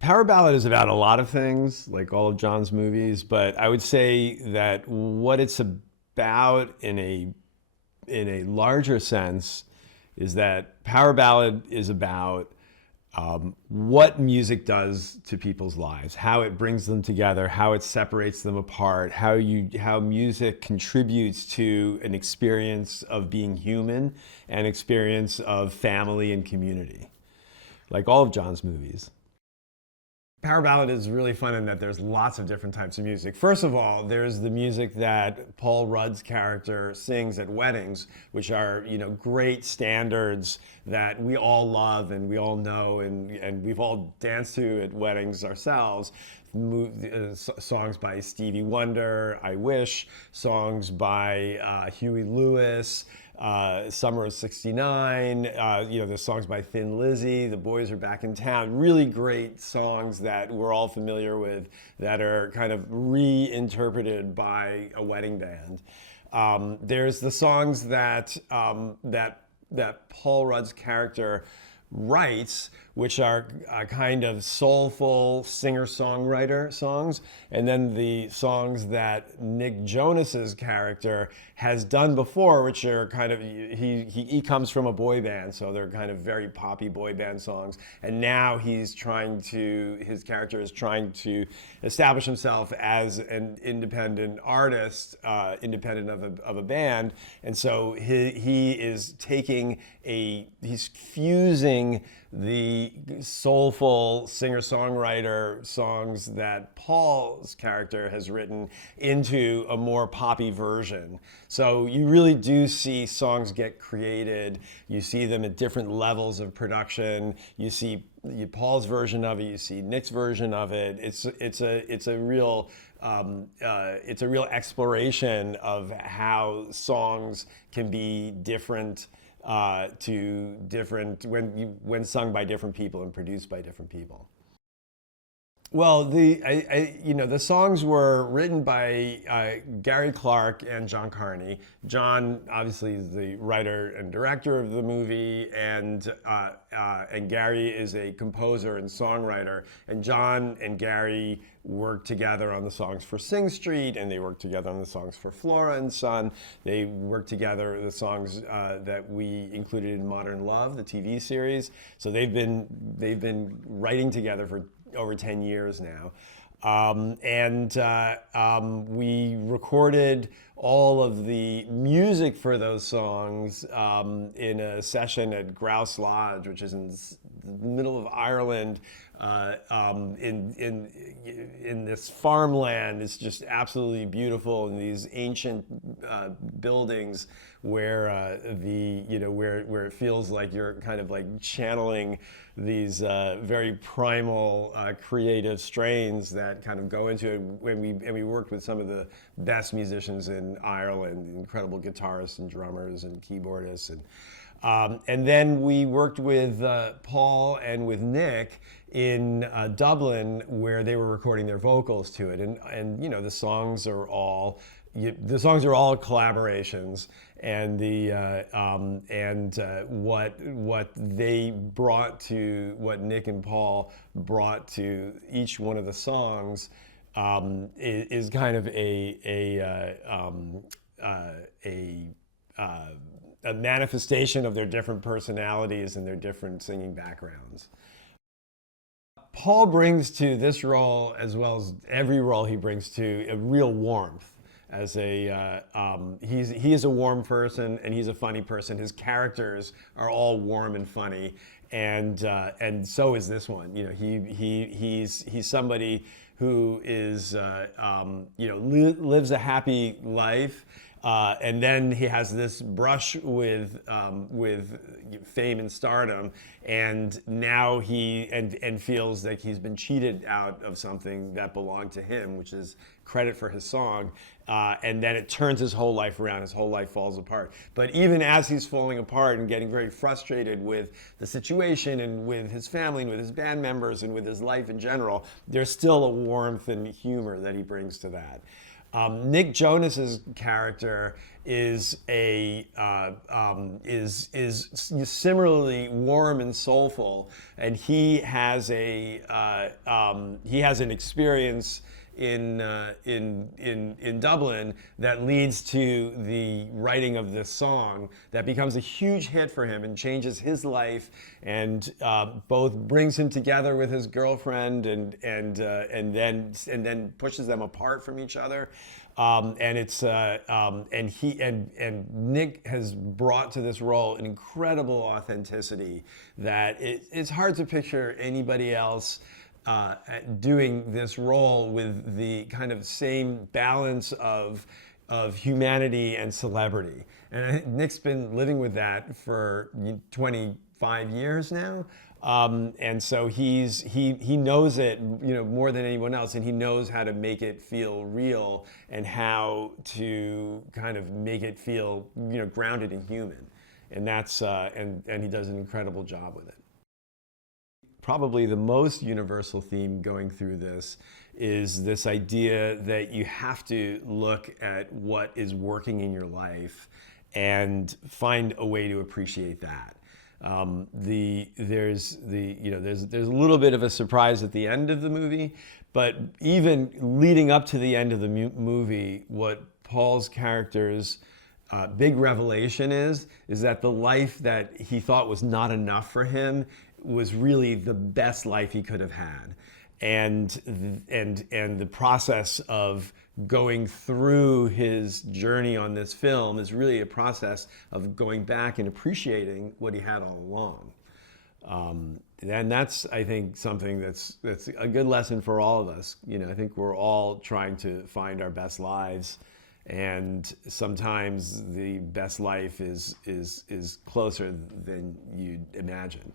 Power Ballad is about a lot of things, like all of John's movies, but I would say that what it's about in a larger sense is that Power Ballad is about what music does to people's lives, how it brings them together, how it separates them apart, how music contributes to an experience of being human, an experience of family and community, like all of John's movies. Power ballad is really fun in that there's lots of different types of music. First of all, there's the music that Paul Rudd's character sings at weddings, which are, great standards that we all love and we all know and we've all danced to at weddings ourselves. Songs by Stevie Wonder, I Wish, songs by Huey Lewis, Summer of '69, the songs by Thin Lizzy, The Boys Are Back in Town. Really great songs that we're all familiar with that are kind of reinterpreted by a wedding band. There's the songs that Paul Rudd's character writes, which are kind of soulful singer-songwriter songs, and then the songs that Nick Jonas's character has done before, which are kind of he comes from a boy band, so they're kind of very poppy boy band songs, and now his character is trying to establish himself as an independent artist, independent of a band, and so he is he's fusing the soulful singer-songwriter songs that Paul's character has written into a more poppy version. So you really do see songs get created. You see them at different levels of production. You see Paul's version of it. You see Nick's version of it. It's a real exploration of how songs can be different when sung by different people and produced by different people. Well, the songs were written by Gary Clark and John Carney. John obviously is the writer and director of the movie, and Gary is a composer and songwriter. And John and Gary worked together on the songs for Sing Street, and they worked together on the songs for Flora and Son. They worked together the songs that we included in Modern Love, the TV series. So they've been writing together for over 10 years now. We recorded all of the music for those songs in a session at Grouse Lodge, which is in the middle of Ireland, in this farmland. It's just absolutely beautiful in these ancient buildings where where it feels like you're kind of like channeling these very primal creative strains that kind of go into it. We worked with some of the best musicians in Ireland, incredible guitarists and drummers and keyboardists, and then we worked with Paul and with Nick in Dublin, where they were recording their vocals to it, and the songs are all collaborations, and what Nick and Paul brought to each one of the songs is kind of a manifestation of their different personalities and their different singing backgrounds. Paul brings to this role, as well as every role he brings to, a real warmth. He is a warm person, and he's a funny person. His characters are all warm and funny, and so is this one. He's somebody who is lives a happy life. And then he has this brush with fame and stardom, and now he feels like he's been cheated out of something that belonged to him, which is credit for his song. And then it turns his whole life around. His whole life falls apart. But even as he's falling apart and getting very frustrated with the situation and with his family and with his band members and with his life in general, there's still a warmth and humor that he brings to that. Nick Jonas's character is similarly warm and soulful, and he has an experience in Dublin that leads to the writing of this song that becomes a huge hit for him and changes his life, and both brings him together with his girlfriend and then pushes them apart from each other. And Nick has brought to this role an incredible authenticity that it's hard to picture anybody else doing this role with the kind of same balance of humanity and celebrity. And I think Nick's been living with that for 25 years now. And so he knows it, more than anyone else, and he knows how to make it feel real and how to kind of make it feel, grounded and human. And that's and he does an incredible job with it. Probably the most universal theme going through this is this idea that you have to look at what is working in your life and find a way to appreciate that. There's a little bit of a surprise at the end of the movie, but even leading up to the end of the movie, what Paul's character's big revelation is that the life that he thought was not enough for him was really the best life he could have had. And the process of going through his journey on this film is really a process of going back and appreciating what he had all along. And that's, I think, something that's a good lesson for all of us. I think we're all trying to find our best lives, and sometimes the best life is closer than you'd imagine.